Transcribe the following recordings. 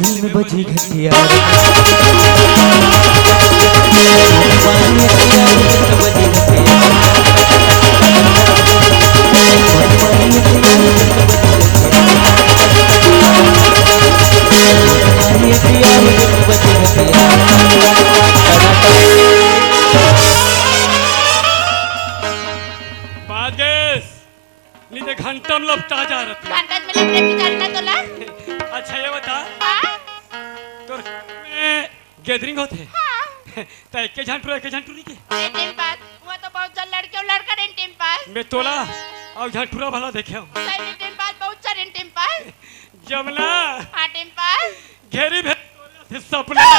दिल में बजी घटिया घंटा में लपटा जा रहा घंटा में लपटे की करना तोला। अच्छा ये बता हाँ तो में गैदरिंग होते हाँ तो एक झंटूरी के टाइम पास वो तो बहुत जल्द लड़के और लड़का रेन टाइम पास मैं तोला और झंटूरा भला देखे हूँ सही में टाइम पास बहुत सारे टाइम पास जमना हाँ टाइम पास घेरी भेज सपना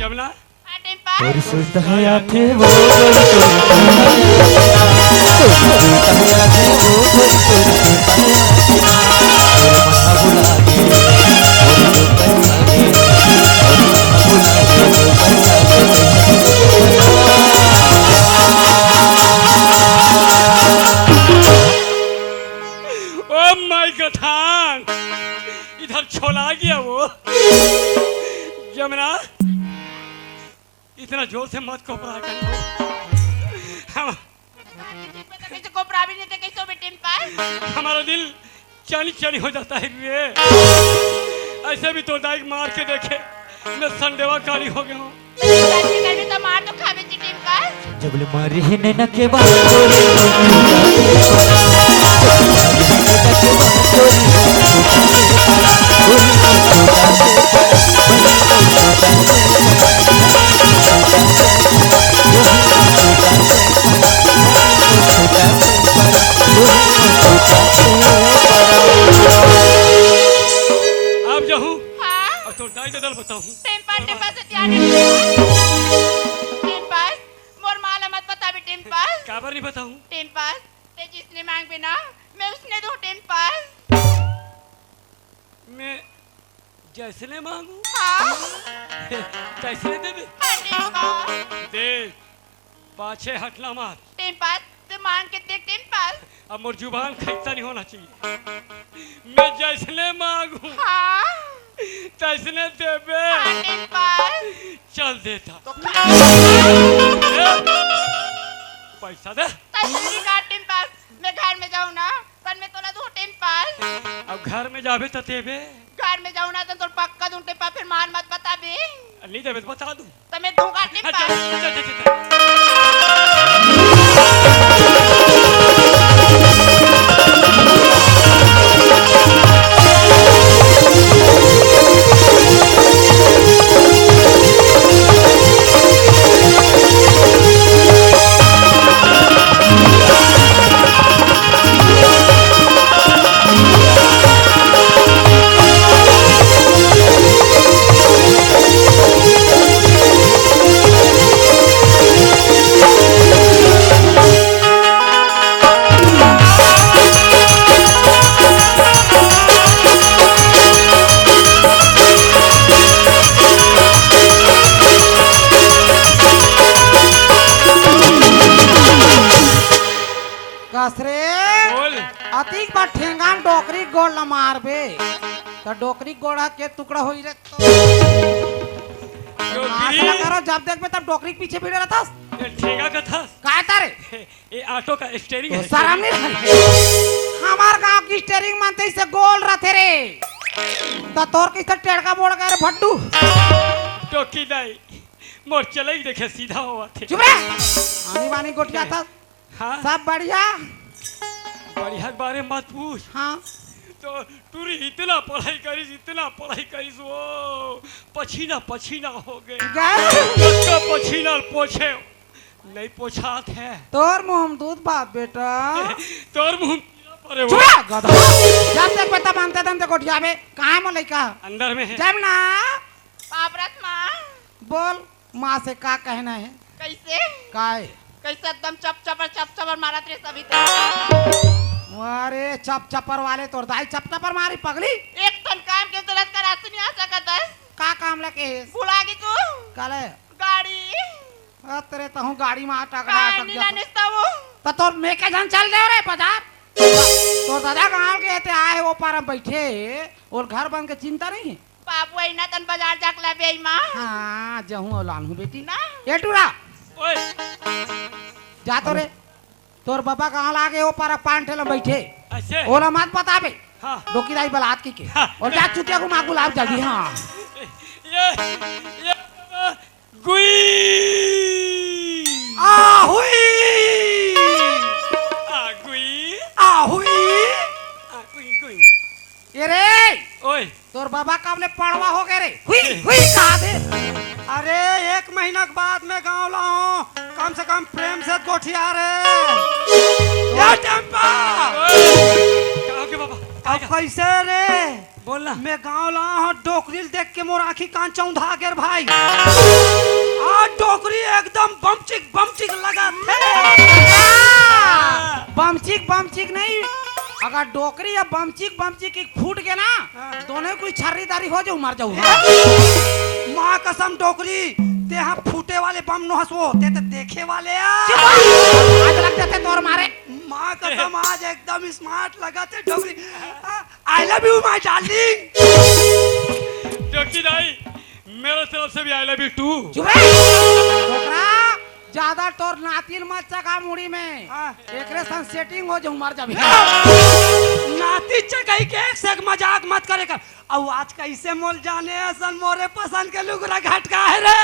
जमना हाँ टाइम पास और सोचता है आंखें वो इधर छोला गया वो जमना इतना जोर से मत कोपरा करना कैसे कोपरा भी नहीं थे कैसे भी टाइम पास हमारा दिल चनी चनी हो जाता है ये ऐसे भी तो डाइक मार के देखे मैं संडेवा काली हो गया हूँ तो मार तो खावे जी टाइम पास जब ले मारी है नैना के बाद आप जाऊँ हाँ और तो डाइक दल बताऊँ टाइम पास त्याने टाइम पास मोर माला मत बता भी टाइम पास काबर नहीं बताऊँ टाइम पास ते जिसने मांग बिना मैं उसने दूं टाइम पास मैं जैसे ले मांगू हाँ कैसे दे दे हाँ टाइम पास दे पाछे हटला मार टाइम पास तो मांग के देख टाइम पास अब मोर जुबान खैता नहीं होना चाहिए मैं जैसे ले मांगू हाँ तैसे देबे हाँ टाइम पास चल देता तो पैसा दे तैसे टाइम पास मैं घर में जाऊँ ना पर मैं तोला दूं टाइम पास अब घर में जाबे तो देबे घर में जाऊँ ना तो तोर पक्का दूं टाइम पास फिर मान मत बता बे नहीं देबे तो बता दूं तो मैं दूंगा टाइम अच्छा, पास चल, चल, चल, चल। कसरे बोल अतिक बा ठेंगान डोकरी गोड़ न मारबे तो डोकरी गोड़ा के टुकड़ा होई रे तो नाच ना करो जब देखबे तब डोकरी के पीछे भिड़े रहतास ये ठेगा का था काय तारे ये ऑटो का स्टीयरिंग तो है शर्म नहीं लगे हमार गांव की स्टीयरिंग मानते से गोल रहते रे तो तोर किसे टेड़का मोड़ गए रे भड्डू टोकी दाई मोर चले देखे सीधा हुआ थे चुप रे आनी बानी गोटिया था हाँ सब बढ़िया बढ़िया के बारे में मत पूछ हाँ तो तू इतना पढ़ाई करीस वो पसीना पसीना हो गए गए उसका पसीना पोछे नहीं पोछात है तोर मुंह में दूध बात बेटा तोर मुंह परे चुप वो रे गधा जब तक पता मानते दम ते गोटिया में कहां में लइका अंदर में है जब ना पापरत माँ बोल माँ से का कहना है कैसे काय कैसे एकदम चप चपर मारत रे सभी तो अरे चप चपर वाले तोर दाई चप चपर मारी पगली एक टन काम के तुरंत कर रास्ते नहीं आ सकत है का काम लगे भुला गई तू काले गाड़ी तेरे तहु गाड़ी में अटक काय नीला निस्ता वो तो तोर में के जन चल दे रे बाजार तोर दादा गांव के ते आए वो पार बैठे और घर बन के चिंता नहीं है। बाबू आई ना तन बाजार जाकला बेई माँ हाँ जहूँ औलान हूँ बेटी ना ये टूरा ओए जा तो रे तोर बाबा कहाँ लागे हो पर पान ठेला बैठे ऐसे ओला मत बता बे हाँ डोकी दाई बलात की के हाँ। और जा चुटिया को मागू लाभ जल्दी हाँ ये गुई आ हुई गुई गुई ये रे ओए तोर बाबा काबले पड़वा हो गए रे हुई हुई कहा दे अरे 1 महीना के बाद मैं गाँव ला हूँ कम से कम प्रेम से गोठिया रे या टेम्पा कहाँ के बाबा कहाँ अब का? कैसे रे बोलना मैं गाँव ला हूँ डोकरी देख के मोर आँखी कान चौंधा गेर भाई आज डोकरी एकदम बमचिक लगा थे बमचिक नहीं अगर डोकरी या बमचिक एक फूट गए ना दोनों कोई छर्रीदारी हो जाऊ मर जाऊ माँ कसम डोकरी ते हम फूटे वाले बम न हंसो ते तो देखे वाले आज लग जाते तोर मारे माँ कसम आज एकदम स्मार्ट लगा थे डोकरी I love you my darling जोकी दाई मेरे तरफ से भी आई लव यू टू चुप रहे डोकरा ज्यादा तोर नातिल मत चका मुड़ी में एकरे संग सेटिंग हो जाऊ मर जाबी नाती चकई के एक से एक मजाक मत करे कर अब आज कैसे मोल जाने असन मोरे पसंद के लुगरा घटका है रे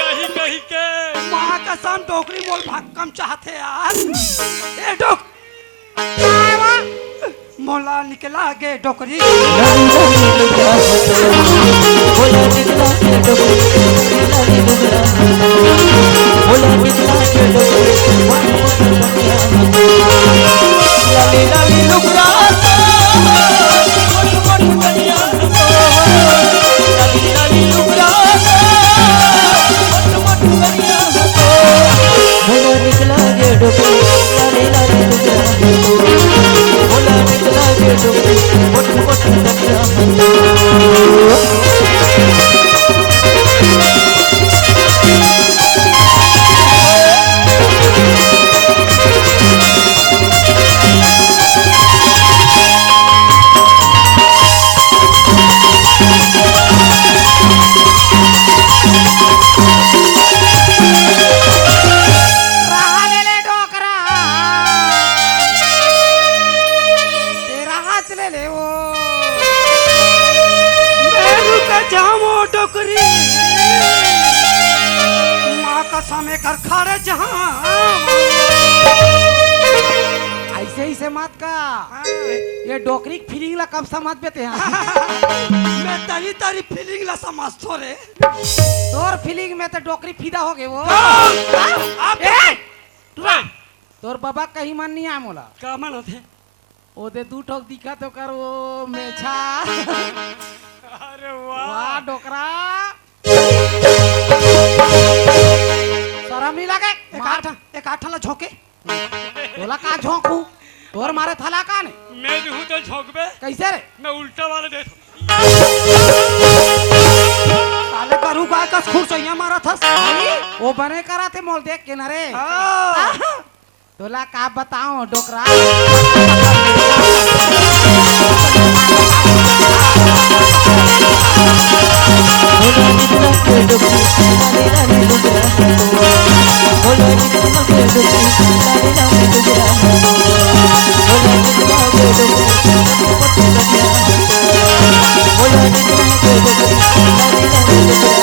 यही कही के माँ कसम डोकरी मोल भक्कम चाहते यार ए डोक मोला निकला गे डोकरी बोला निकला के लाली लाली लुगरा लाली लाली लुगरा बोला निकला के डोकरी लाली लाली लुगरा बोला निकला के डोकरी मोट मोट कनिया रहा ले ले डोकरा तेरा हाथ ले ले वो मेरू के जामो डोकरी माँ कसम कर खारे जहाँ ऐसे ही से मत का ये डोकरी की फीलिंग ला कब समझ बेते हैं मैं तरी तरी फीलिंग ला समझतो रे तोर फीलिंग में तो डोकरी फीदा हो गए वो अब ए! तोर बाबा कहीं मन नहीं आया मोला का मन थे ओदे दू ठोक दिखा तो कर वो मेछा अरे वाह वाह डोकरा शर्म नहीं लगे एक आठा ला झोंके तोला का झोंकू तोर मारे थला का ने मैं भी हूँ तो झोंकबे कैसे रे मैं उल्टा वाला दे साले करू का कस खुश होइया मारा था वो बने करा थे मोल देख के न रे तोला का बताऊं डोकरा बोला निकला के डोकरी लाली लाली लुगरा बोला निकला के डोकरी लाली लाली लुगरा बोला निकला के डोकरी मोट कनिया बोला निकला के डोकरी लाली लाली लुगरा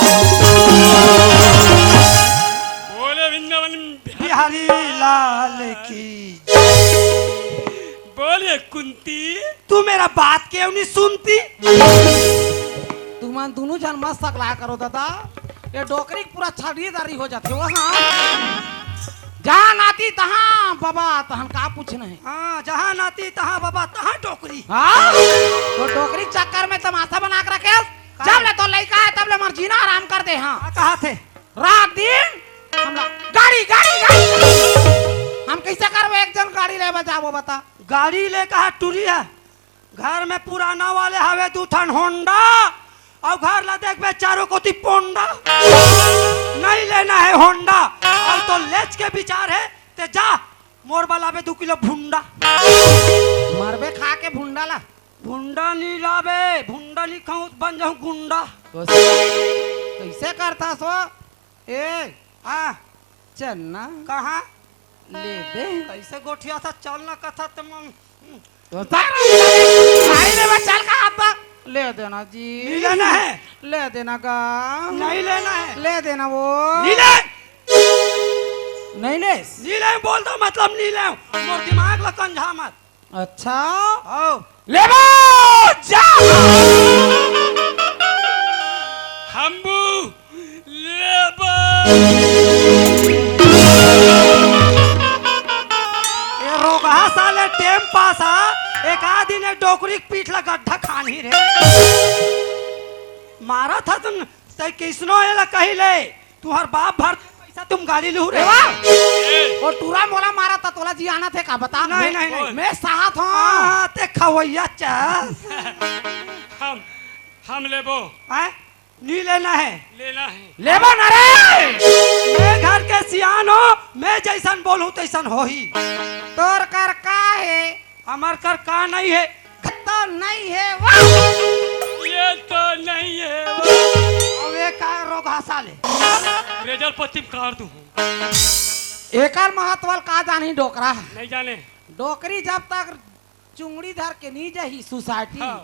बोले वृंदावन बिहारी लाल की बोले कुंती तू मेरा बात क्यों नहीं सुनती तुम दोनों जन मत सकला करो दादा ये डोकरी पूरा छड़ीदारी हो जाती हो हाँ जहाँ नाती तहाँ बाबा तहन का पूछना है हाँ जहाँ नाती तहाँ बाबा तहाँ डोकरी हाँ तो डोकरी चक्कर में तमाशा बना कर रखे जब ले तो लड़का है तब ले मर्जीना आराम कर दे हाँ कहा थे रात दिन हम लोग गाड़ी गाड़ी गाड़ी हम कैसे करवे एक जन गाड़ी ले बजाओ बता गाड़ी ले कहा टूरी है घर में पुराना वाले हवे दू ठन होंडा और घर ला देख बे चारों कोती पोंडा नहीं लेना है होंडा और तो लेच के विचार है ते जा मोर वाला बे 2 किलो भुंडा मरबे खा के भुंडा ला भुंडा नहीं लावे, भुंडा नहीं खाऊं तो बन जाऊं गुंडा। तो कैसे करता सो? ए हाँ चल ना कहाँ ले दे। कैसे गोठिया था चलना कथा तुम तो साड़ी ले बस चल का आता ले देना जी। नहीं लेना है, ले देना का नहीं लेना है, ले देना वो नहीं ले, नहीं ले। नहीं ले बोल दो मतलब नहीं ले, मोर दिमाग ला कंझा मत। अच्छा आओ ले बो जा। हम्बू लेबो। ये रोगा साले टेम पासा एक आदि ने डोकरी पीठ ला गड्ढा खानी रे मारा था तुम तय किसनो एला कही ले तुहर बाप भर पैसा तुम गाड़ी लू रे। वो टूरा मोला मारा था तोला जी आना थे का बता। नहीं, नहीं, नहीं। मैं साथ हूँ। हाँ ते खवैया चा हम लेबो। हैं नहीं लेना है, लेना है। ले बो ना रे। मैं घर के सियान हो, मैं जैसन बोलूं तैसन हो ही। तोर कर का है हमार कर का नहीं है, तो नहीं है वाह। ये तो नहीं है। अब ये का रोगा साले रेजर पत्ती काट दूं। एकर महत्वल का जानी डोकरा। नहीं जाने। डोकरी जब तक चुंगड़ी धर के नहीं जाही सोसाइटी हाँ।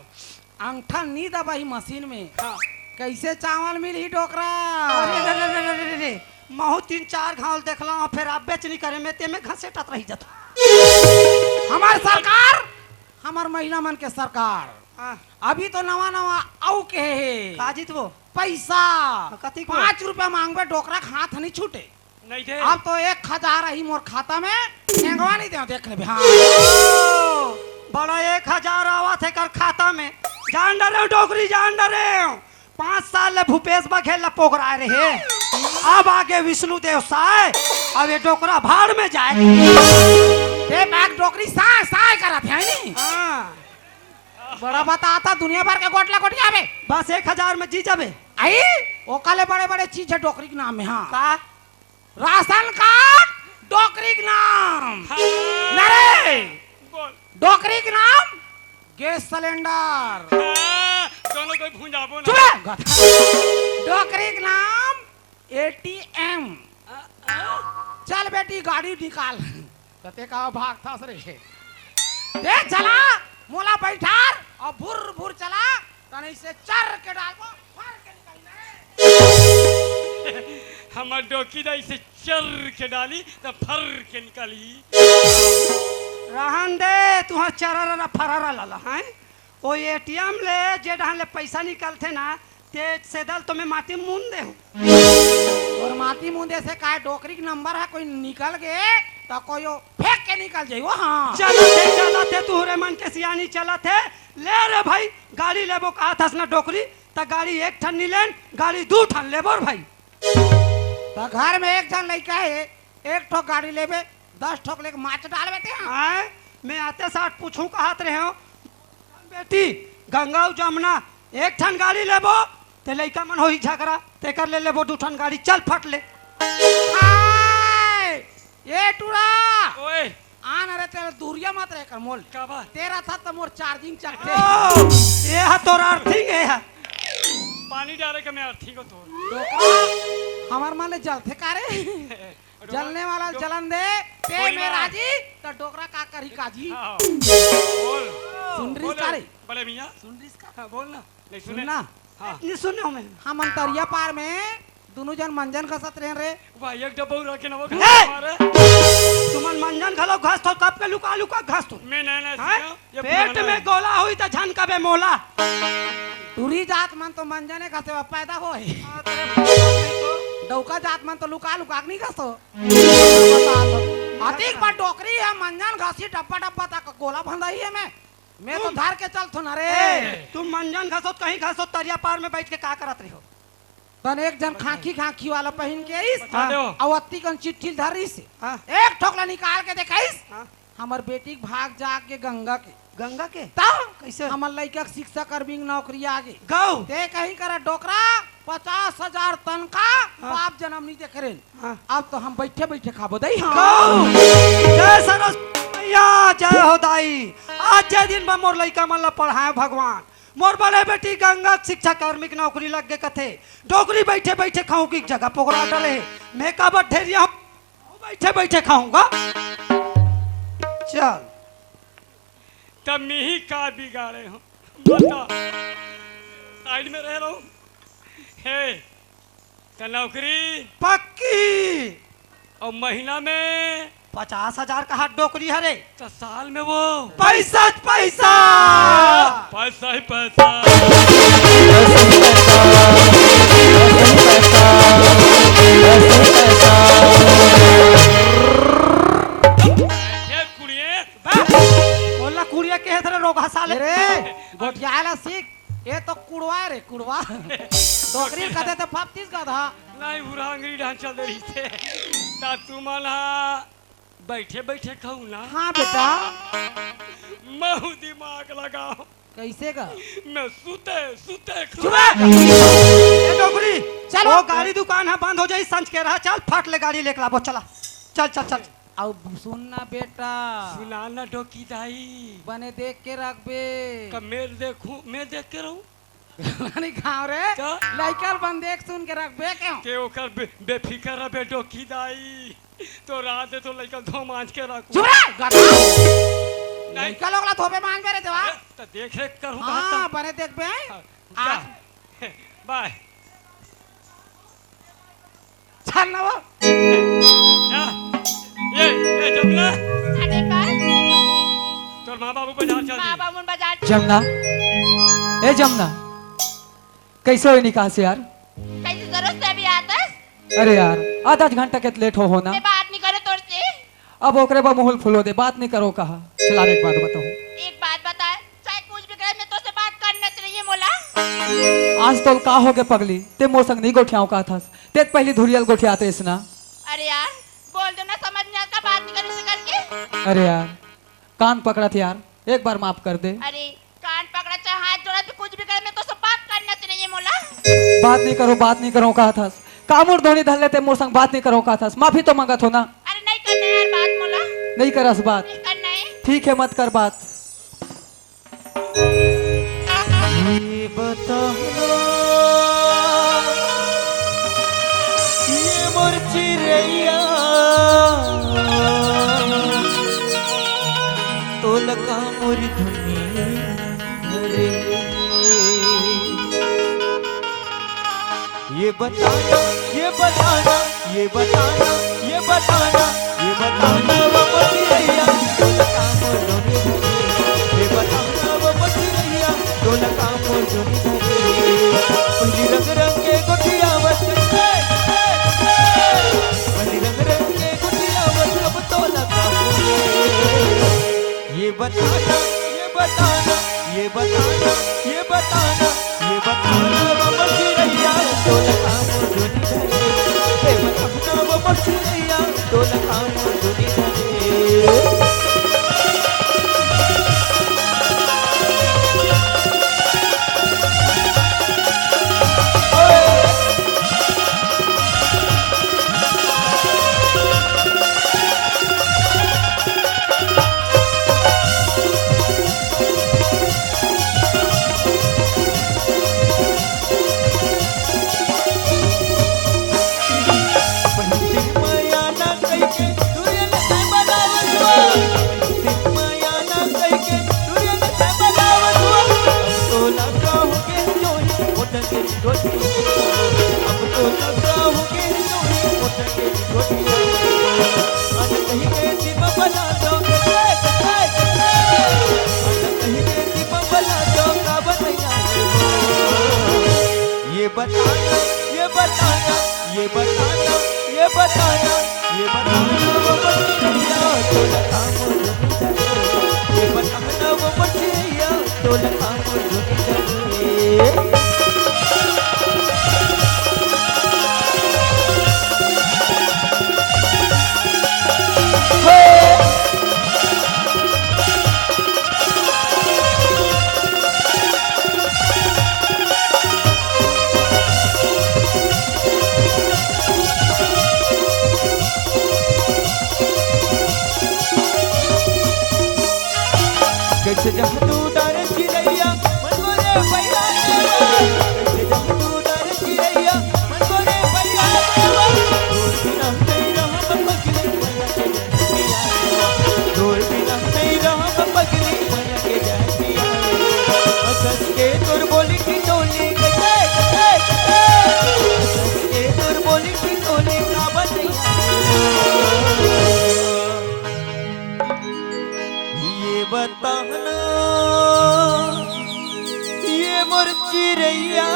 अंगठा नहीं दबाही मशीन में हाँ। कैसे चावल मिली डोकरा। अरे रे रे रे रे रे रे महू 3-4 घाल देखला फिर आप बेच नहीं करे में ते में घसेटत रही जाता। हमार सरकार हमार महिला मन के सरकार हाँ अभी तो नवा नवा आउ के है काजित वो पैसा कथी को? 5 रुपया मांगबे डोकरा हाथ नहीं छूटे। नहीं थे। अब तो 1000 ही मोर खाता में ठेंगवा नहीं दे देख ले हाँ। ओ, बड़ा 1000 आवा थे कर खाता में जान डरे डोकरी जान डरे 5 साल ले भूपेश बघेल ला पोगरा रहे अब आगे विष्णु देव साय अब ये डोकरा भाड़ में जाए। ते बैग डोकरी साय साय करत है नहीं। हाँ बड़ा बताता दुनिया भर के गोटला गोटिया में बस 1000 में जी जाबे आई ओ काले बड़े बड़े चीज है डोकरी के नाम में हाँ। का राशन कार्ड डोकरी के नाम हाँ। नरे बोल। डोकरी के नाम गैस सिलेंडर हाँ। दोनों कोई भूंजाबो ना। चुप डोकरी के नाम एटीएम। चल बेटी गाड़ी निकाल कते का भाग था सरे दे चला मोला बैठार और भुर भुर चला तने से चर के डालबो फाड़ के निकलना। हमार डोकी दाई से चर के डाली तो फर के निकाली। रहन दे तुहा चररा फरारा लाला हैं ओ एटीएम ले जे डाल ले पैसा निकालते ना ते से दल तो मैं माटी मुन दे हूं और माटी मुंदे से का डोकरी के नंबर है कोई निकल गए तो कोई फेंक के निकल जाइयो हाँ। चला थे तुहरे मन के सियानी चला थे ले रे भाई गाड़ी लेबो कहा था ना डोकरी त गाड़ी 1 ठन नहीं लेन गाड़ी 2 ठन लेबो भाई। तो घर में एक जन लड़का है 1 ठोक गाड़ी लेबे 10 ठोक लेके माच डाल बेटे हाँ। आए मैं आते साथ पूछूं कहत रहे हो बेटी गंगा जमुना 1 ठन गाड़ी लेबो ते लइका मन होई झगड़ा ते कर ले लेबो 2 ठन गाड़ी चल फट ले। हाय, ये टूरा ओए आन रे तेरे दूरिया मत रह कर मोल का बात। तेरा था तो मोर चार्जिंग चकते ओ, ये है तोर अर्थिंग है पानी डाले के मैं अर्थी को तोड़। डोकरा हमार माले जलते कारे जलने वाला जलन दे ते कोई में ना। राजी तो डोकरा का करी काजी हाँ। बोल। सुन रही बोले। सारे बोले मियाँ। सुन रही इसका हाँ, बोल ना। नहीं सुने। सुनना हाँ। नहीं सुने मैं हम अंतरिया पार में दोनों जन मंजन खसत रहे रे भाई एक डब्बा रखे ना वो ए! मारे। तुमन मंजन खलो घास तो कब के लुका लुका घास तो मैं नहीं नहीं हैं? सीखा। ये पेट पुराना में है। गोला हुई तो झन कबे मोला टूरी जात मन तो मंजने खसे पैदा होए डौका जात मन तो लुका लुका नहीं खसो अधिक पर डोकरी है मंजन घसी डब्बा डब्बा तक गोला बंधाई है मैं तो धार के चल थो न रे तुम मंजन घसो कहीं घसो तरिया पार में बैठ के का करत रही हो। तन एक जन खाकी खाकी वाला पहन के आइस बता दो। अवत्ती कन चिट्ठी धरी से हाँ। एक ठोकला निकाल के देखाइस हाँ। हमर बेटी के भाग जाके गंगा के गंगा के तब कैसे? हमर लड़का के शिक्षा करबिंग नौकरी आगे गौ ते कहीं करे डोकरा 50,000 तनका बाप जन्म नहीं देख रहे हाँ। अब तो हम बैठे बैठे खाबो दई हाँ गौ जय सरस मैया जय हो दाई। आज जे दिन में मोर लइका मन ला पढ़ाए भगवान, मोर बड़े बेटी गंगा शिक्षा कार्मिक नौकरी लग गए कथे, डोकरी बैठे बैठे खाऊं की जगह पोखरा डले, मैं का बठेरिया बैठे बैठे खाऊंगा। चल तब मैं ही का बिगाड़े हूँ बता, साइड में रह रहा हूँ। हे तो नौकरी पक्की और महीना में 50,000 का हाथ डोकरी है रे, तो साल में वो पैसा पैसा पैसा ही पैसा। ये कुड़िए बोलना कुड़िया के है रोग हंसा ले रे गोठियाला सीख, ये तो कुड़वा रे कुड़वा डोकरी कहते तो फप्तीस का था। नहीं बुरा अंग्रेजी ढांचा दे रही थे ता तू माना बैठे बैठे खाऊं ना। हाँ बेटा महू दिमाग लगाओ, कैसे का मैं सुते सुते चुप ए डोकरी चलो। वो गाड़ी दुकान है बंद हो जाई, संज के रहा, चल फट ले गाड़ी लेके लाबो, चला चल चल चल। अब सुनना बेटा, सुनाना डोकी दाई बने देख के रख बे। कब मैं देखूं, मैं देख के रहूं नहीं खाओ रे, क्या? लइकल बन देख सुन के रख बे क्यों? के ओकर बेफिकर रहे डोकी दाई, तो रात दे तो लइका धो मांझ के रखूं। चुप रे गधा, नहीं लइका लोग ला थोपे मांग बेरे देवा। तो देख रेख करूं हाँ बने देख बे आज बाय चल ना वो। जा ये जमुना हाँ टेन पास। तोर माँ बाबू बाजार चल माँ दी। बाबू बाजार जमुना, ए जमुना, कैसे हुई निकाह से यार? कैसे जरूरत से अभी आता है? अरे यार आधा घंटा के लेट हो ना, मैं बात नहीं करे तोर से। अब ओकरे बा मुहल फुलो दे, बात नहीं करो कहा। चला एक बात बताओ, एक बात बताए, चाहे कुछ भी करे मैं तो से बात करना चाहिए मोला। आज तो का हो के पगली, ते मोर संग नहीं गोठियाओ का था, ते पहली धुरियल गोठियाते इसना। अरे यार बोल दो ना, समझ नहीं आता बात नहीं करने से करके। अरे यार कान पकड़ा थे यार, एक बार माफ कर दे। अरे कान पकड़ा चाहे हाथ जोड़ा भी कुछ भी करे मैं तो से बात करना चाहिए मोला। बात नहीं करो कहा था, कामुर धोनी धर लेते मोर संग बात नहीं करो कहा था, माफी तो मांगत हो ना। अरे नहीं करना यार बात मोला, नहीं करस बात, नहीं करना है। ठीक है मत कर बात। ये बताना ये मोर चिरैया तो लगा मोर धुनी रे। ये बताना ये बताना ये बताना ये बताना ये बताना वो मोर चिरैया तो लगा मोर धुनी रे। ये बताना वो मोर चिरैया तो लगा मोर धुनी रे। पहली रंग रंग के गोठिया बस पहली रंग रंग के गोठिया बस अब तो लगा ये बताना ये बताना ये बताना ये बताना ये बताना वो मोर चिरैया तो लगा मोर धुनी रे। ये बताना वो मोर चिरैया तो लगा मोर धुनी रे। ये बताना ये बताना ये बताना ये बताना ये बताना वो बच्चिया तो लगा मोर धुनी ये बताना वो बच्चिया तो लगा मोर धुनी। कैसे जब तू डर चिड़ैया मन मोरे भैया दूर बिना नहीं रहा पगली मन के जैसिया दूर बिना नहीं रहा पगली मन के जैसिया अकस के तोर बोली की टोली के तोर बोली की टोली का बतैया ये बताना ये मोर चिड़ैया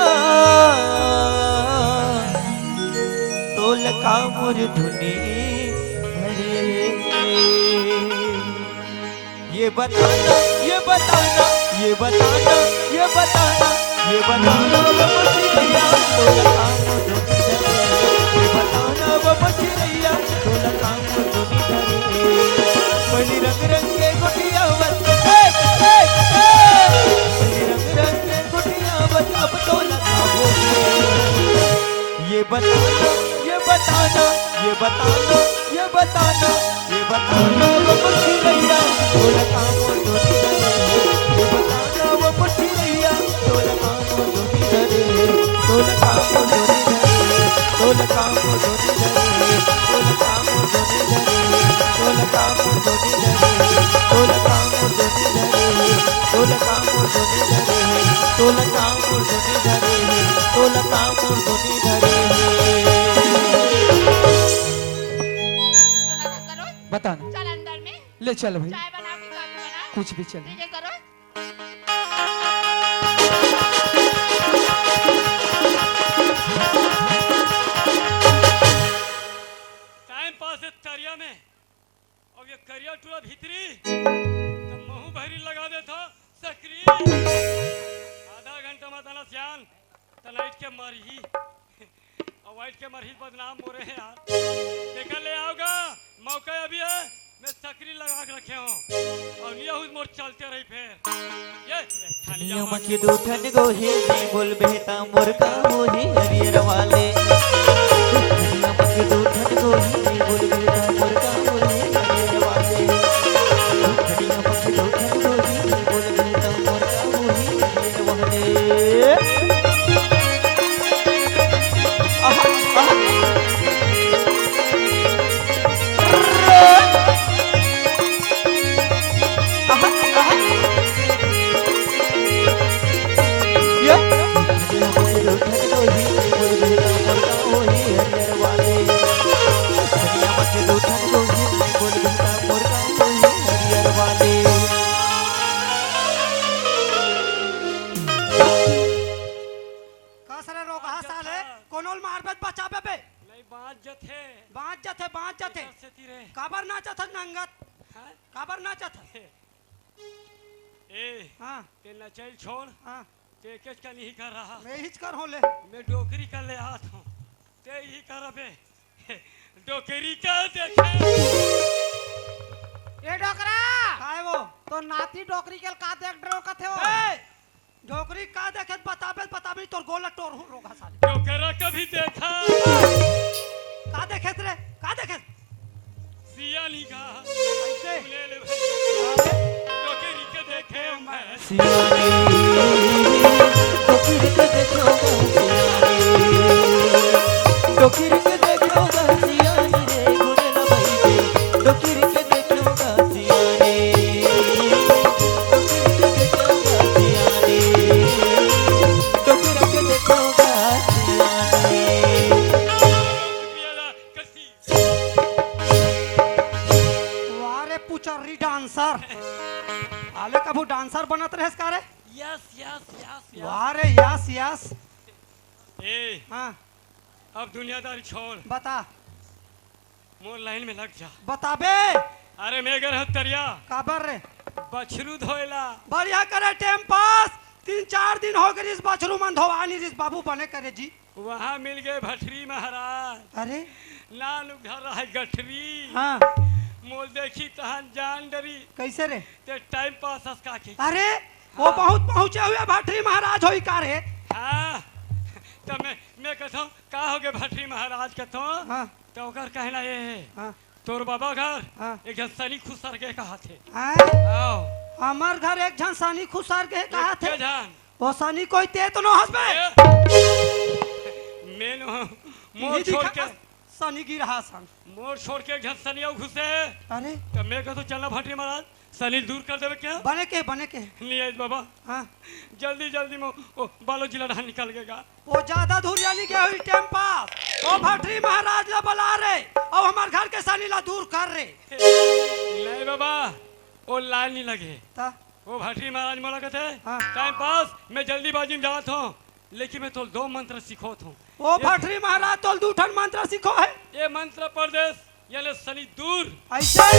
तोल का मोर धुनी हरे ये बताना ये बताना ये बताना ये बताना ये बताना वो चिड़ैया तोल का मोर धुनी हरे ये बताना वो चिड़ैया तोल का मोर धुनी हरे बनी रंग रंग के गुटिया बस बनी रंग रंग के गुटिया बस अब तो लगाओ ये बताना ये बताना ये बताना ये बताना ये बताना वो चिड़ैया तो लगाओ धोनी धरे ये बताना वो चिड़ैया तो लगाओ धोनी धरे तो लगाओ धोनी धरे तो लगाओ धोनी धरे तो लगाओ धोनी धरे तो लगाओ धोनी धरे तो लगाओ धोनी धरे तो लगाओ धोनी धरे तो लगाओ धोनी धरे तो लगाओ धोनी धरे सुना था सरोज बता ना चल अंदर में ले चल भाई चाय बना के कॉफी बना कुछ भी चल ठीक है सरोज टाइम पास है तरिया में और ये करिया टूरा भीतरी तो महू भरी लगा दे था सकरी आधा घंटा में तना सियान तनाइट के मरही और वाइट के मरही बदनाम हो रहे हैं यार देखा ले आओगा मौका अभी है मैं सकरी लगा के रखे हूँ और ये हुई मोर चलते रही फिर ये थालिया नियम के दूठन गोही नहीं बोल बेटा मोर का मोही हरियर वाले नियम के दूठन गोही नहीं बोल बेटा मोर का मोही हरियर वाले नियम के दूठन गोही नहीं बोल बेटा मोर का मोही हरियर वाले आहा आहा नहीं बात जथे से तीरे काबर नाचत है नंगत हाँ? काबर नाचत है ए हाँ ते नचल छोड़ हाँ ते केच का नहीं कर रहा मैं हिच कर होले मैं डोकरी कर ले आत हूँ ते ही कर बे डोकरी का देखे ये डोकरा काय वो तो नाती डोकरी के का देख डरो कथे हो ए डोकरी का देखत बताबे तोर गोला टोर हूं रोगा साले डोकरा कभी देखा का देखत रे का देखत सिया नहीं कहा ऐसे ले ले भाई डोकरी के देखे मैं सियानी डोकिर के देखोगा सियानी डोकिर के देखोगा सियानी रे गुरेला भाई के डोकिर के देखोगा सियानी डोकिर के देखोगा सियानी कसी वारे पुचरी डांसर आले कबू डांसर बनत रहस का रे यस यस यस यस वारे यस यस ए हाँ अब दुनियादारी छोड़ बता मोर लाइन में लग जा बताबे अरे मैं अगर हत्तरिया काबर रे बछरू धोएला बढ़िया करे टाइम पास 3-4 दिन हो गए इस बछरू मन धोवानी इस बाबू बने करे जी वहाँ मिल गए भटरी महाराज अरे नान उधर रहा गठरी हाँ मोल देखी तहन जान डरी कैसे रे ते टाइम पास हंसका के अरे वो हाँ। बहुत पहुंचे हुए भटरी महाराज होई का रे हाँ तो मैं कहता हूँ का हो गए भटरी महाराज कहता हूँ हाँ तो ओकर कहना ये है हाँ तोर बाबा घर हाँ। एक जन सनी खुसर के कहा थे आय, आओ हमार घर एक झन सानी खुसार के कहा थे के जान ओ सनी कोई ते तो न हंसबे मेन मोर छोड़ के सनी गिर हा सन मोर छोड़ के घर सनिया घुसे अरे तो मैं कहता चलना भट्टी महाराज सनी दूर कर देवे क्या बने के नहीं आई बाबा हाँ जल्दी जल्दी में वो बालो जिला ढान निकल गएगा वो ज्यादा दूर जानी क्या हुई टाइम पास ओ भट्टी महाराज ला बुला रहे अब हमार घर के सनी ला दूर कर रहे नहीं बाबा वो लाल नहीं लगे ता वो भट्टी महाराज मोला कहते हाँ। टाइम पास मैं जल्दीबाजी में जाता हूँ लेकिन मैं तो 2 मंत्र सिखोत हूँ ओ भट्टी महाराज तो दूठन मंत्र सीखो है ये मंत्र प्रदेश यानी सनी दूर ऐसे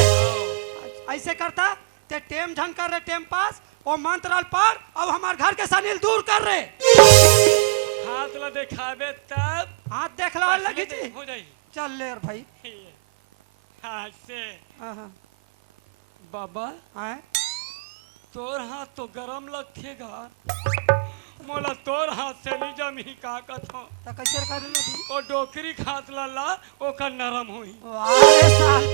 ऐसे करता ते टेम झन कर रहे टेम पास ओ मंत्र पर अब हमार घर के सनील दूर कर रहे हाथ ला दिखावे तब हाथ देख ला लगी जी हो जाई चल ले रे भाई हाथ से हाँ हाँ बाबा हाँ तोर हाथ तो गरम लगेगा मोला तोर हाथ से नहीं जमी का कथो तो कैसे कर ले तू ओ डोकरी खात ला ओकर नरम हुई अरे साल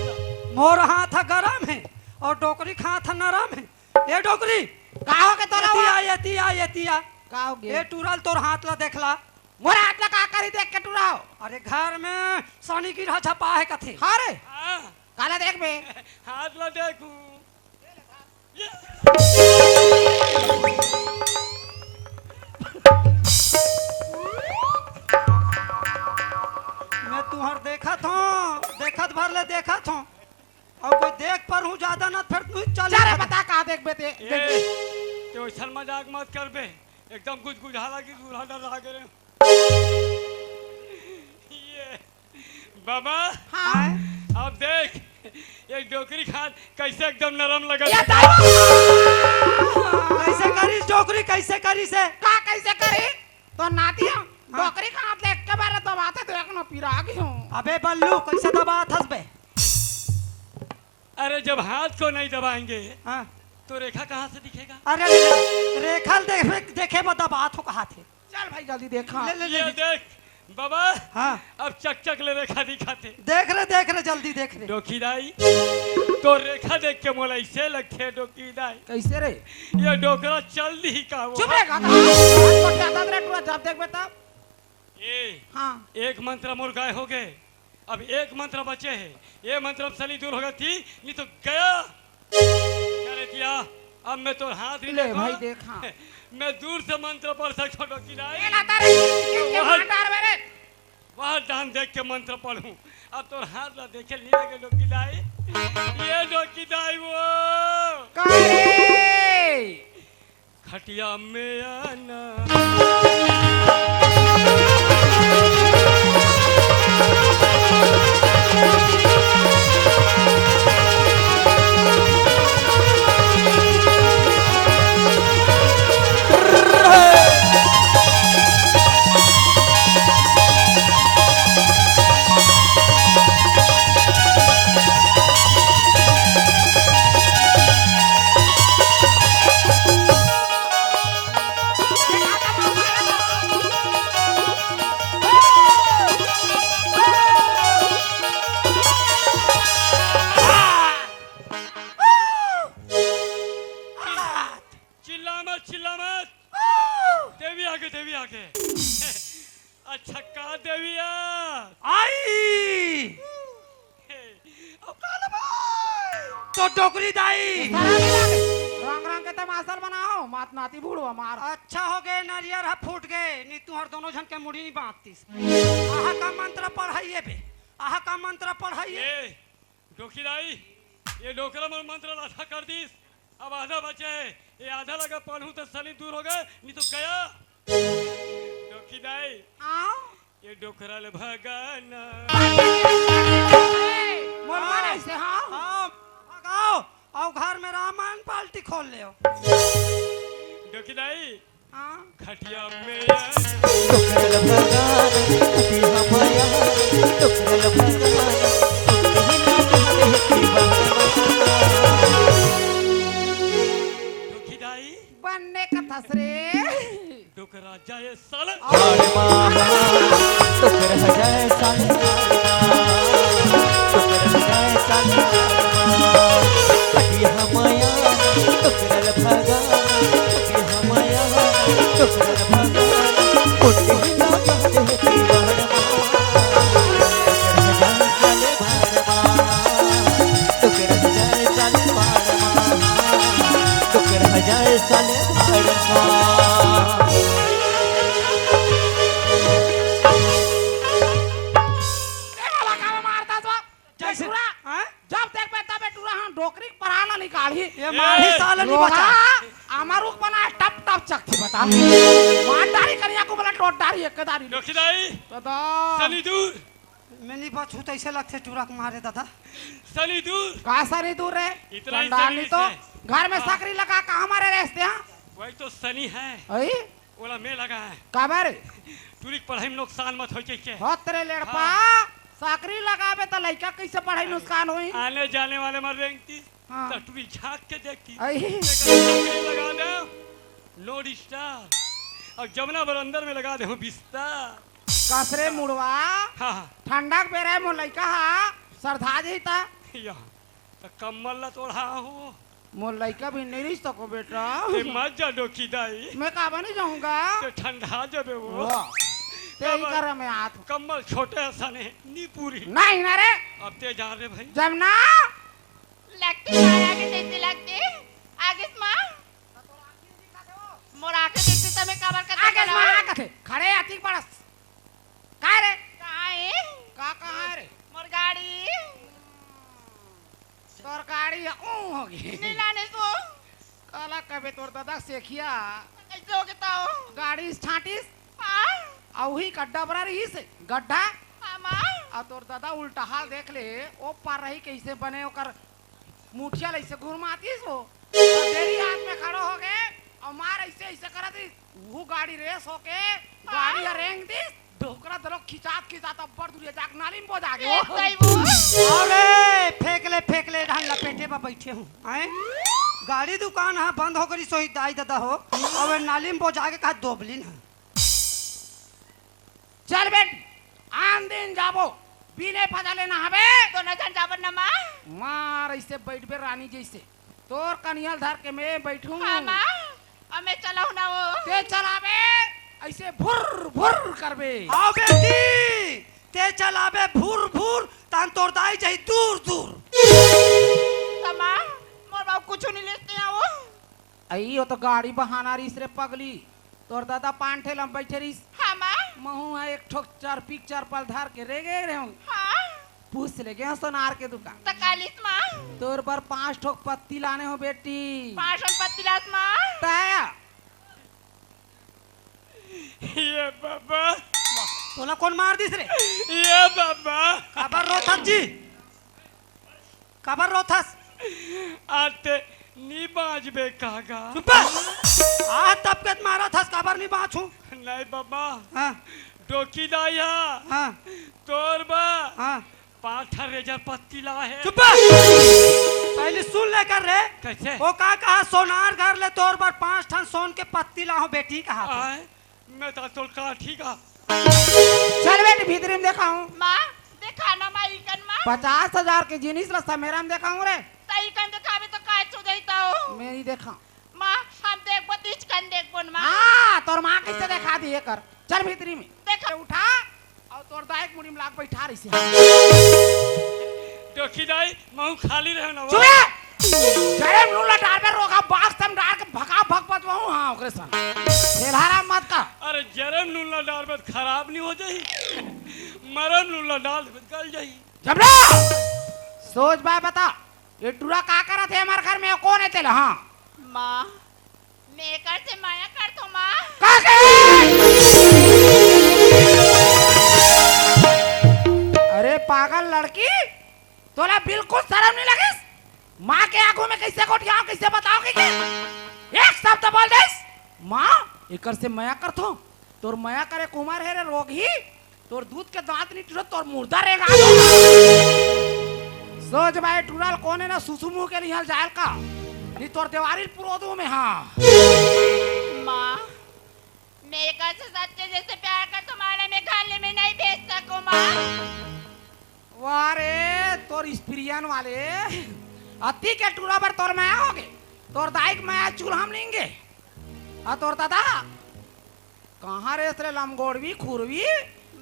मोर हाथ गरम है और डोकरी हाथ नरम है ये डोकरी का हो के तोरा ये का हो ये गे टूरल तोर हाथ ला देखला मोरा हाथ ला का करी देख के टुराओ अरे घर में सनी गिरा छपा है कथे हारे हाँ, काला देख बे हाथ ला देखू मैं तुम्हार देखत भर ले देखत हूँ और कोई देख पर हूँ ज्यादा ना फिर तू चल जा रे बता का देख बे ते ए तो ऐसा मजाक मत कर बे एकदम कुछ बुझाला की दूल्हा डर रहा करे ये बाबा हां अब देख ये डोकरी खात कैसे एकदम नरम लगा ये दावा कैसे करी डोकरी कैसे करी से का कैसे करी तो नातिया बकरी का हाथ ले के बारे तो बात है देख ना पिरा गई हूं अबे बल्लू कैसे दबा थस बे अरे जब हाथ को नहीं दबाएंगे हाँ तो रेखा कहाँ से दिखेगा अरे रेखल देखे बता बात हो कहा थे चल भाई जल्दी देखा ले ले ये ले देख बाबा हाँ अब चक ले रेखा दिखाते देख रहे जल्दी देख रहे डोकीदाई तो रेखा देख के मोला इसे लगते डोकीदाई कैसे रे ये डोकरा चल दी का वो चुप रे गाता को ज्यादा रे तू जब देख बे तब ये हां एक मंत्र मोर गाय हो गए अब एक मंत्र बचे है ये मंत्र अब सनी दूर हो गई थी नहीं तो गया क्या रे किया अब मैं तो हाथ ही ले देखा भाई देखा मैं दूर से मंत्र पढ़ सकता डोकीदाई ये लाता रे किसके मांडार मेरे वहाँ डांस देख के मंत्र पढ़ूं अब तो हाथ ला देखे नहीं लगे डोकीदाई ये डोकीदाई वो करे खटिया में आना चिल्ला मत देवी आगे अच्छा का देविया आई तो डोकरी दाई रंग रंग के तमाशा बनाओ मात नाती बूढ़ो हमार अच्छा हो गए नारियर है फूट गए नहीं तू हर दोनों जन के मुड़ी नहीं बांधतीस आहा का मंत्र पढ़ाइए बे आहा का मंत्र पढ़ाइए ये डोकीदाई ये डोकरा में मंत्र लाथा कर दीस अब आधा बचे है ये आधा लगा पढ़ूं तो सनी दूर हो गए नहीं तो गया डोकीदाई आओ ये डोकरा ले भगाना मोर मारे से हां हाँ भगाओ आओ घर में रामायण पाल्टी खोल ले डोकीदाई हां खटिया में टुकरल भगवान अति हमाया टुकरल भगवान डोकीदाई बनने का थसरे डोकरा जाए साल हाड़ मामा टुकर हजाए साल टुकर हजाए साल अति हमाया टुकरल भगवान अति हमाया लोट डारी एक दारी डोकीदाई दादा सनी दूर मैंने बात छूत ऐसे लगते चूरक मारे दादा सनी दूर कहा सारी दूर है इतना ही चंडाली शरीर तो से। घर में सकरी लगा कहा हमारे रहते हैं वही तो सनी है अई ओला में लगा है काबर टूरी के पढ़ाई में नुकसान मत हो के हो तेरे लेड़पा सकरी लगावे तो लड़का कैसे पढ़ाई नुकसान होई आने जाने वाले मर रेंगती हाँ। तो टूरी झांक के देखती अई सकरी लगा दे नो डिस्टर्ब और जमुना बरंदर में लगा दे हूँ बिस्तर कसरे मुड़वा हाँ ठंडक बेरे मो लड़का हा सरधा जईता यहाँ तो कम्बल ला तोड़ा हूँ मो लड़का भी नहीं रिश्ता को बेटा ते मत जा डोकीदाई मैं काबा नहीं जाऊंगा ते ठंडा जबे वो ते ही कर मैं हाथ कम्बल छोटे सने नी पूरी नहीं ना रे अब ते जा रे भाई जमुना लगती माँ आगे देखती लगती आगे माँ मोर आगे देखती तो मैं काबर का आगे मां आगे थे खड़े आती पड़स का रे कहाँ है का कहां है रे मोर गाड़ी तोर गाड़ी होगी नहीं लाने सो काला कबे तोर दादा सेखिया कैसे हो गया ताओ गाड़ी छाटिस हाँ औही गड्ढा बरा रही से गड्ढा हाँ माँ आ तोर दादा उल्टा हाल देख ले ओ पार रही कैसे बने ओकर मुठिया ऐसे घुरमातीस हो तो तेरी हाथ में खड़ो हो गए और मार ऐसे ऐसे करत रही वो गाड़ी रेस होके गाड़ी रेंग दी ढोकरा दरो खिंचात खिंचात अब्बर दूर जाक नाली में पहुंच गए एक सही वो अरे फेंक ले धान लपेटे पर बैठे हूँ आए गाड़ी दुकान है बंद हो गई सोई दाई दादा हो और नाली में पहुंचा के कहा दोबलिन है चल बेट आन दिन जाबो पीने फजा लेना हवे दोनों जन जाबर ना माँ मार ऐसे बैठ बे रानी जैसे तोर कनियल धर के मैं बैठूं हाँ माँ और मैं चला हूँ ना वो ते चलावे ऐसे भुर भुर करबे आओ बेटी ते चलाबे भूर भूर तान तोड़ दाई जाई दूर दूर तो माँ मोर बाबू कुछ नहीं लेते हैं वो आई हो तो गाड़ी बहाना रही रे पगली तोर दादा पान ठेला में बैठे रही हाँ माँ महू है एक ठोक चार पीक चार पल धार के रे गए रहे हाँ पूछ ले गए सोनार के दुकान तो कालिस माँ तोर पर 5 ठोक पत्ती लाने हो बेटी 5 पत्ती लात माँ ताया ये बाबा तोला कौन मार दिस रे ये बाबा काबर रोथस जी काबर रोथस आते नी बाजबे कागा चुप आ तब के मारा थस काबर नहीं बाछू नहीं बाबा हां डोकीदाई है हां तोर बा हां 5 रेजर पत्ती ला है चुप पहले सुन लेकर रे कैसे वो कहा सोनार घर ले तोर पर 5 ठन सोन के पत्ती लाओ बेटी कहा आए मैं तो तोल का ठीक है चल बेटी भीतर में देखाऊं माँ देखा ना माँ इकन माँ 50,000 के जिनिस ला समेरा में देखाऊं रे तई कन दिखावे तो काय चो देता हो मेरी देखा माँ हम देख बतीच कन देख बोन माँ हाँ तोर माँ कैसे देखा दी कर चल भीतरी में देखा उठा और तोर दाई मुड़ी में लाग बैठा रही से डोकीदाई महू खाली रहे ना वो चुपे जरे मुला डाल पे रोका बाग सम डाल के भगा भग बतवाऊं हां ओकरे सन खेलहारा मत का अरे जरम नूला डाल बत खराब नहीं हो जाही मरम नूला डाल बत गल जाही जबरा सोच बा बता ये टूरा का करा थे हमारे घर में कौन है तेल हां माँ मैं कर से माया कर तो माँ का के अरे पागल लड़की तोला बिल्कुल शर्म नहीं लगी माँ के आंखों में कैसे कोटिया कैसे बताओगे क्या एक शब्द बोल दे माँ एकर से मया कर थो तोर मया करे कुमार है रे रोग ही तोर दूध के दांत नहीं टूट तोर मुर्दा रहेगा सोच भाई टूरल कौन है ना सुसु मुंह के लिए जायल का नहीं तोर देवारी पुरोदू में हाँ माँ मैं कर से सच्चे जैसे प्यार कर तुम्हारे में खाने में नहीं भेज सकूं माँ वारे तोर स्प्रियन वाले अति के टूरा पर तोर माया होगे तोर दाइक माया चूल्हा हम लेंगे आ तोर दादा कहाँ रे तेरे लमगोड़वी खुरवी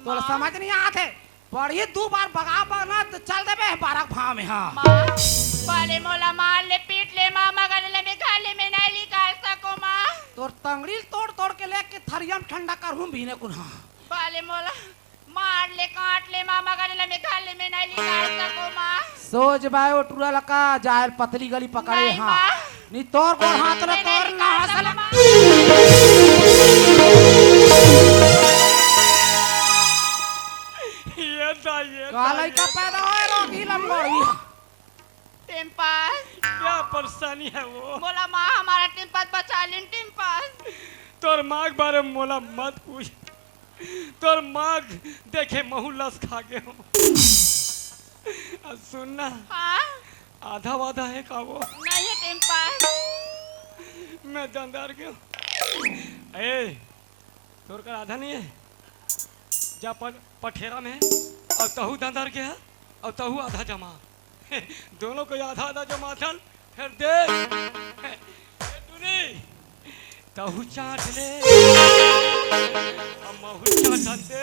तोर समझ नहीं आते पढ़ी 2 बार बगा बना तो चल दे बे 12 भाव में हाँ माँ बाले मोला मार ले पीट ले माँ मगर ले मैं खाने में नहीं निकाल सकूं माँ तोर तंगड़ी तोड़ तोड़ के लेके थरिया में ठंडा कर हूँ भीने कुन हाँ बाले मोला मार ले काट ले माँ मगर ले मैं खाने में नहीं निकाल सकूं माँ सोच भाई वो टूरा लका जायल पतली गली पकड़े नहीं, हाँ माँ। नहीं तोर को हाथ ले मैं नहीं तोर ना निकाल हसल सकूं, माँ। जानी है वो। बोला माँ हमारा टिम्पस बचा लें टिम्पस। तोर माँ के बारे में मोला मत पूछ। तोर माँ देखे महू लस खा के हो। सुनना हाँ आधा वाधा है का वो? नहीं है टिम्पस। मैं दंदार क्यों? ए तोर का आधा नहीं है? जा पठेरा में और तहू दंदार के है और तहू आधा जमा। दोनों को आधा आधा जमा थल फिर दे। तहू चाट ले और महू चाट दे।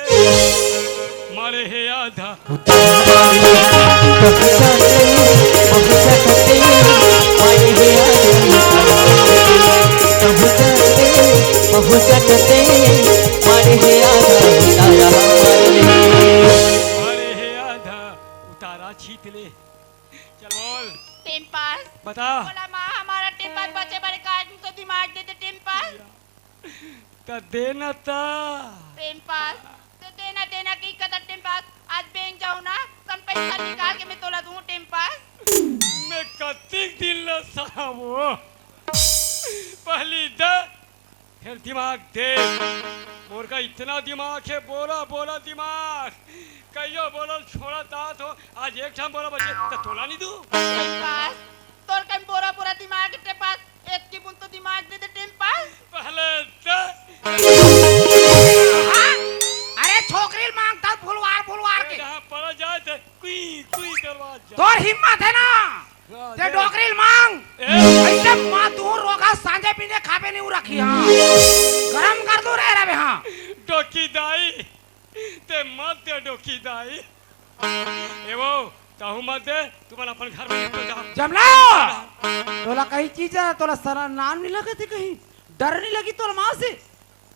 मारे है आधा मारे है आधा उतारा छीत ले। चल बोल टिम्पस बता। बोला माँ हमारा टिम्पस बचे बड़े काट तो दिमाग दे दे टिम्पस। तो देना था। टिम्पस तो देना देना की कदर टिम्पस। आज बैंक जाऊँ ना कल पैसा निकाल के मैं तोला दूँ टिम्पस। मैं कत्तिक दिन ल साहब पहली दे फिर दिमाग दे। मोर का इतना दिमाग है बोला बोला दिमाग कहियो बोला छोड़ा दांत हो। आज एक टाइम बोला बच्चे तो तोला नहीं दूं। टिम्पस तोर कम बोरा बोरा दिमाग के पास एक की बुन तो दिमाग दे दे टिम्पस। पहले दे। हाँ? अरे छोकरी मांगता फुलवार फुलवार के जहाँ पड़ जाए थे कुई कुई करवा जा। तोर हिम्मत है ना ते डोकरील मांग ऐसे माँ दूर रोगा सांझे पीने खाबे नहीं रखी। हाँ गरम कर दो रे रे। हाँ डोकी दाई ते मत दे डोकी दाई। ए वो ताहू मत दे तुम्हारा अपन घर में निकल जा। जमला तोला कहीं चीज है तोला सरा नाम नहीं लगे थे कहीं डर नहीं लगी तोला माँ से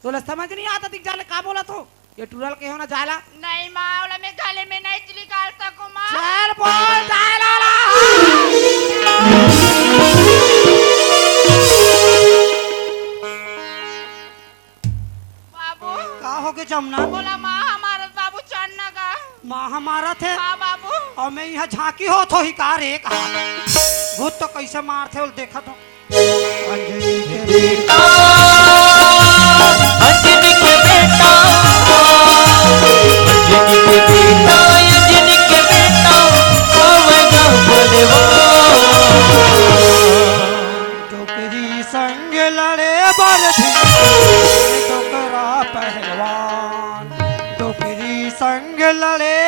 तोला समझ नहीं आता दिख जाले का बोला तो ये टूरल के होना जाला। नहीं माँ ओला मैं गले में नहीं निकाल सकूँ माँ। चल बोल जाला बाबू का हो के जमुना? बोला माँ हमारा बाबू चन्ना का। माँ हमारा थे हाँ बाबू और मैं यहाँ झांकी हो तो ही कार एक हाथ भूत तो कैसे मारते हो देखा तो। अंजनी के बेटा अंजनी के बेटा अंजनी के बेटा अंजनी के बेटा आवेगा बलवान। डोकरी संग लड़े बरधी डोकरा पहलवान। डोकरी संग लड़े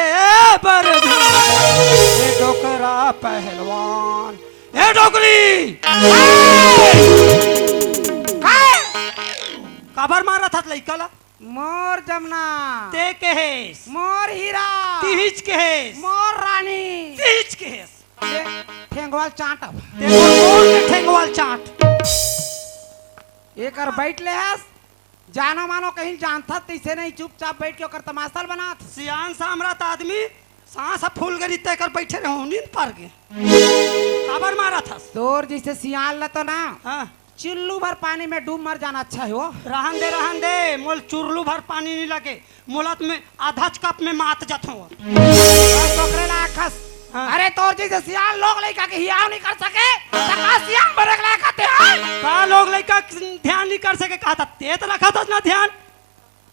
बरधी डोकरा पहलवान। ए डोकरी काबर मारा था लइका ला? मोर जमना ते केहेस मोर हीरा तिहिच केहेस मोर रानी तिहिच केहेस ये ठेंगवाल चाटब ते मोर के ठेंगवाल चाट। एकर बैठ ले हस जानो मानो कहीं जानता तैसे नहीं चुपचाप बैठ के ओकर तमाशा बनात। सियान सामरात आदमी सांस फूल गई तेकर बैठे रहो नींद पार के काबर मारा था? तोर जैसे सियाल ल तो ना हाँ चिल्लू भर पानी में डूब मर जाना अच्छा है वो। रहन दे मोल चुरलू भर पानी नहीं लगे मोलत में आधा कप में मात जात हो। टोकरे ला खस। हाँ। अरे तोर जैसे सियाल लोग लइका के हियाव नहीं कर सके तका सियान बरक ला कहते हैं। का लोग लइका ध्यान नहीं कर सके कहा था तेत रखा था ना ध्यान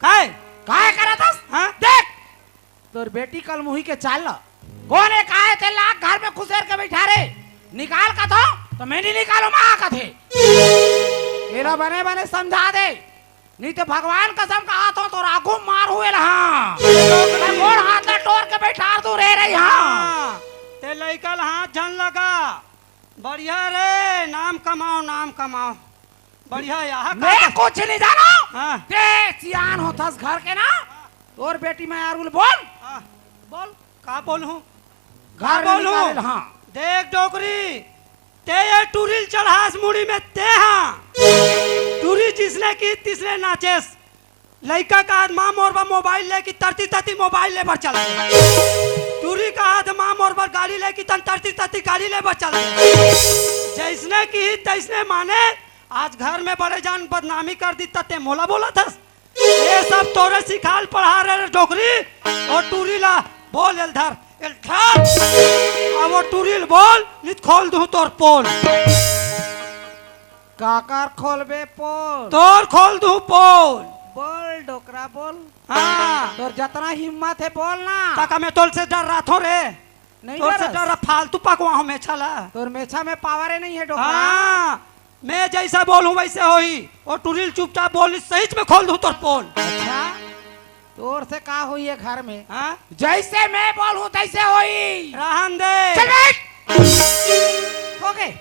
काहे काहे करा था? हाँ? देख तोर बेटी कल मुही के चाल ल कौन है काहे ते लाख घर में खुसेर के बैठा रे निकाल का तो मैं नहीं निकालो माँ का थे केला बने बने समझा दे नहीं तो भगवान कसम का हाथ हो तो राखू मार हुए हाँ मोड़ हाथ में टोर के बैठा तू रे रे यहाँ ते लइका ला हाथ जन लगा बढ़िया रे नाम कमाओ बढ़िया यहाँ मैं कुछ नहीं जानो। हाँ। ते सियान होतस घर के ना तोर बेटी मैं यार बोल बोल का बोलूं घर बोलूं? निकाले हाँ देख डोकरी ते ये टूरिल चढ़ास मुड़ी में ते हाँ टूरी जिसने की तीसरे नाचेस लइका का हाथ माँ मोरबा मोबाइल ले की तरती मोबाइल ले बर चल टूरी का हाथ माँ मोरबा गाड़ी ले की तरती गाड़ी ले बर चल जैसने की तैसने माने आज घर में बड़े जान बदनामी कर दी ते मोला बोला था ये सब तोरे सिखाल पढ़ा रहे डोकरी और टूरी ला बोल एलधर अब वो टूरिल बोल नित खोल दूं तोर पोल। काकर खोलबे पोल तोर खोल दू पोल। बोल डोकरा बोल हाँ तोर जितना हिम्मत है बोल ना ताका मैं तोल से डर रहा थो रे, नहीं तोल से डरस? डर रहा फालतू पकवा हूँ मैं छला। तोर मेछा में पावर नहीं है डोकरा हाँ मैं जैसा बोलूं वैसे होई, और टुरिल चुपचाप बोल सही में खोल दूं तोर पोल। अच्छा तोर से का हुई है घर में हाँ जैसे मैं बोलूं तैसे होई रहन दे। चल बैठ हो गए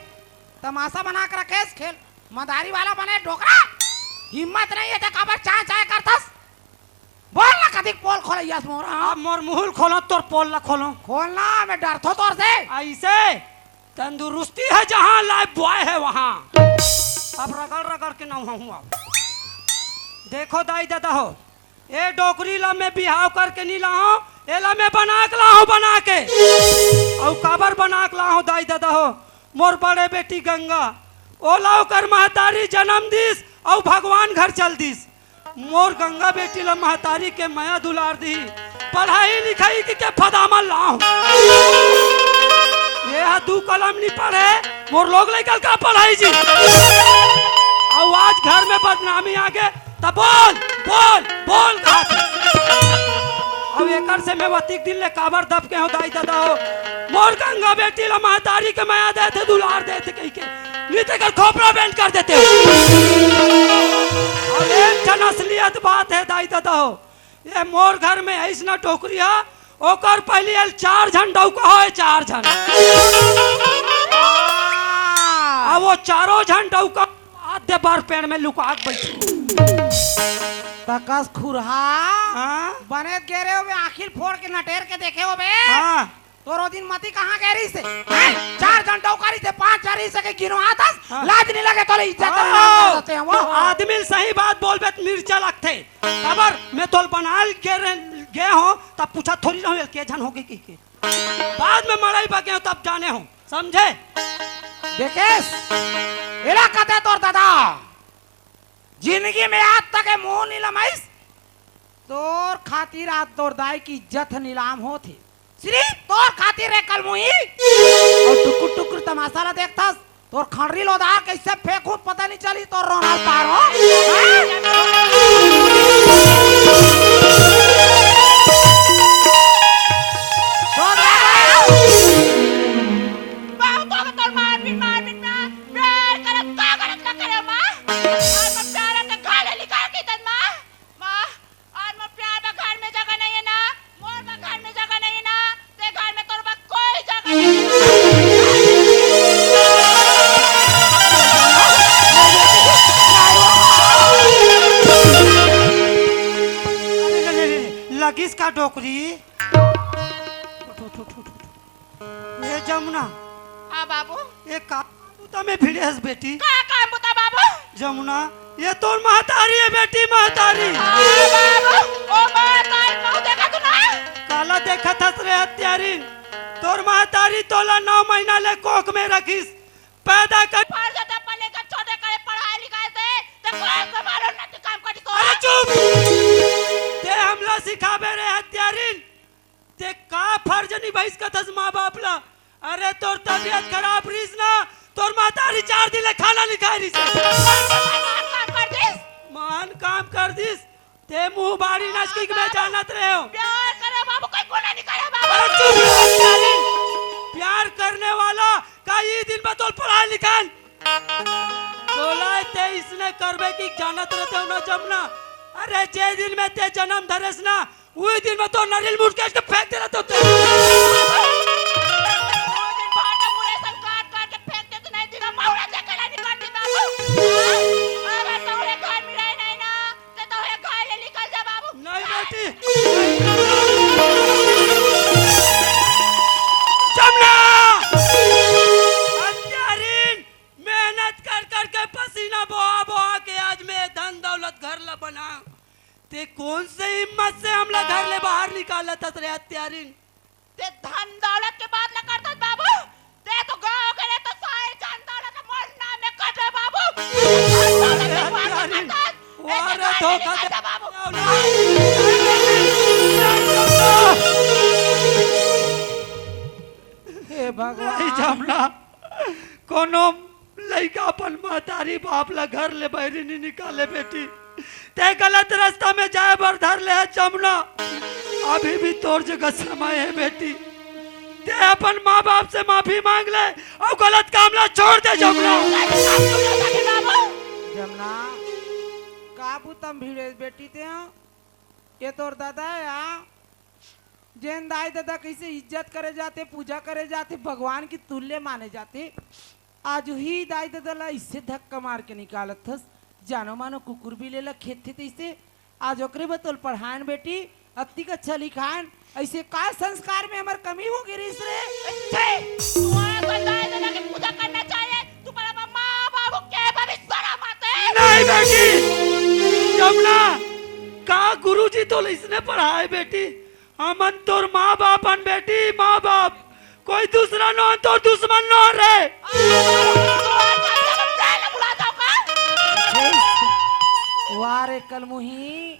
तमाशा बना कर रखेस खेल मदारी वाला बने डोकरा हिम्मत नहीं है तो काबर चाय चाय करतस बोल ना कदी पोल खोले यस मोरा अब मोर मुहुल खोलो तोर पोल ला खोलो। खोलना मैं डरथो तोर से ऐसे तंदुरुस्ती है जहाँ लाइफ बॉय है वहाँ। अब रगड़ रगड़ के ना हूँ अब। देखो दाई दादा हो ए डोकरी ला मैं बिहाव करके नहीं लाऊं, ए ला मैं बना के लाऊं बना के। और काबर बना के लाऊं दाई दादा हो, मोर बड़े बेटी गंगा ओ लाओ कर महतारी जन्म दिस और भगवान घर चल दिस। मोर गंगा बेटी ला महतारी के माया दुलार दी, पढ़ाई लिखाई के फदामल लाऊं। ये दू कलम नहीं पढ़े मोर लोग लेकर का पढ़ाई जी। और आज घर में बदनामी आ गए तब बोल बोल बोल खाते। अब एकर से मैं वतीक दिन ले काबर दब के हो दाई दादा हो, मोर गंगा बेटी ला महतारी के माया देते दुलार देते कहीं के नीचे कर खोपड़ा बेंड कर देते हो। अब एक ठन असलियत बात है दाई दादा हो, ये मोर घर में ऐसा टोकरिया ओकर पहले एल 4 झन डौका हो 4 झन। अब वो चारों झन डौका आधे बार पेड़ में लुका के बैठी। तकस खुरहा हाँ बने गेरे हो बे आखिर फोड़ के नटेर के देखे हो बे हाँ तोरो दिन मती कहाँ गहरी से हैं? 4 घंटा उकारी से 5 चरी से के गिनो आतस हाँ। लाज नहीं लगे तोले इज्जत हाँ। ना देते हैं वो तो आदमी सही बात बोल बे तो मिर्चा लगते खबर मैं तोल बना गे हो तब पूछा थोड़ी रहो के झन हो गई के बाद में मड़ाई बगे हो तब जाने हो समझे। देखेस एला कते तोर दादा जिंदगी में आज तक है मुंह नहीं लमाइस तोर खातिर आज तोर दाई की इज्जत नीलाम होती सिर्फ तोर खातिर है कल मुही और टुकुर टुकुर तमाशा ला देखतास तोर खंडरी लोदार कैसे फेंकू पता नहीं चली तोर रोना पार हो बाहु तो तोर मार बिन ना प्यार करत का करत ना करे मां और मैं प्यार के गाले निकाल के तन मां और मैं प्यार बा घर में जगह नहीं है ना मोर बा घर में जगह नहीं है ना ते घर में तोर बा कोई जगह नहीं लगिस का डोकरी ये जमुना हां बाबू ये का तो मैं भिड़ेस बेटी का काम बता बाबू जमुना ये तोर महतारी है बेटी महतारी। हां बाबू ओ बात आई बहु देखा तू ना काला देखा था रे हत्यारी तोर महतारी तोला 9 महीना ले कोख में रखिस पैदा कर पर जाता पले का छोटे करे पढ़ाई लिखाई से ते कोई को मारो ना ते काम करी तो अरे चुप ते हमला सिखाबे रे हत्यारी ते का फर्ज निभाइस का थस माँ बाप ला। अरे तोर तबीयत खराब रहीस ना तोर महतारी 4 दिन ले खाना नहीं खाई रहीस काम कर दिस महान काम कर दिस ते मुंह बाड़ी नचकी में जानत रहे हो। प्यार करे बाबू कोई गुनाह नहीं करे अरे बाबू चुप रह हत्यारी प्यार करने वाला का ये दिन में तोल पढ़ाई लिखाई तोला ते इसने करबे की जानत रहते हो ना जमुना। अरे जे दिन में ते जन्म धरेस ना वही दिन में तो नारियल मुड़ के फेंक दे रहते होते दिन बाटा पूरे सब काट काट के फेंक दे तो नहीं दिना मावड़ा से कला नहीं काटी बाबू अगर तोरे घर में रह नहीं ना ते तोरे घर ले निकल जा बाबू नहीं बेटी जमुना हत्यारीन मेहनत कर कर के पसीना बहा बहा के आज मैं धन दौलत घर ला बना ते कौन से हिम्मत से हमला घर ले बाहर निकाला था रे हत्यारीन। ते धन दौलत के बात न करत बाबू ते तो गांव के लिए तो सारे धन दौलत मोर नाम में कटे बाबू धन दौलत के बात न करत वारे धोखा दे बाबू हे भगवान जमुना कोनो लड़का अपन महतारी बाप ला घर ले बहरी नहीं निकाले बेटी। ते गलत रास्ता में जाए बर धर ले है जमुना। अभी भी तोर जगह समय है बेटी। ते अपन माँ बाप से माफी मांग ले और गलत काम ला छोड़ दे जमुना। जमुना काबू तम भीड़े बेटी ते हो ये तोर दादा है यहाँ जैन दाई दादा कैसे इज्जत करे जाते पूजा करे जाते भगवान की तुल्य माने जाते आज ही दाई दादा ला इससे धक्का मार के निकालत थस जानो मानो कुकुर भी लेला खेत थे इसे आज ओकरे बतौल पढ़ान बेटी अत्ती का छली खान ऐसे का संस्कार में हमार कमी हो गई रे तुम्हारा दादा दादा की पूजा करना चाहिए तुम्हारा माँ बाबू के भविष्य माते नहीं बेटी जमुना का गुरुजी तो इसने पढ़ाए बेटी। हमन तोर माँ बाप अन बेटी माँ बाप कोई दूसरा नो तो दुश्मन नो रे। वारे कल मुही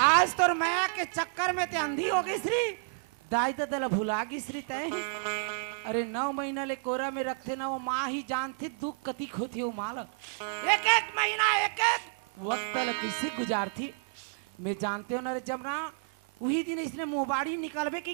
आज तोर माया के चक्कर में ते अंधी हो गई श्री दाई दादा भुला गई श्री तय। अरे 9 महीना ले कोरा में रखते ना वो माँ ही जानती दुख कति खोती हो मालक एक एक महीना एक एक वक्त कैसे गुजारती मैं जानते हो ना रे जमुना वही दिन इसने मोबाइल निकालबे की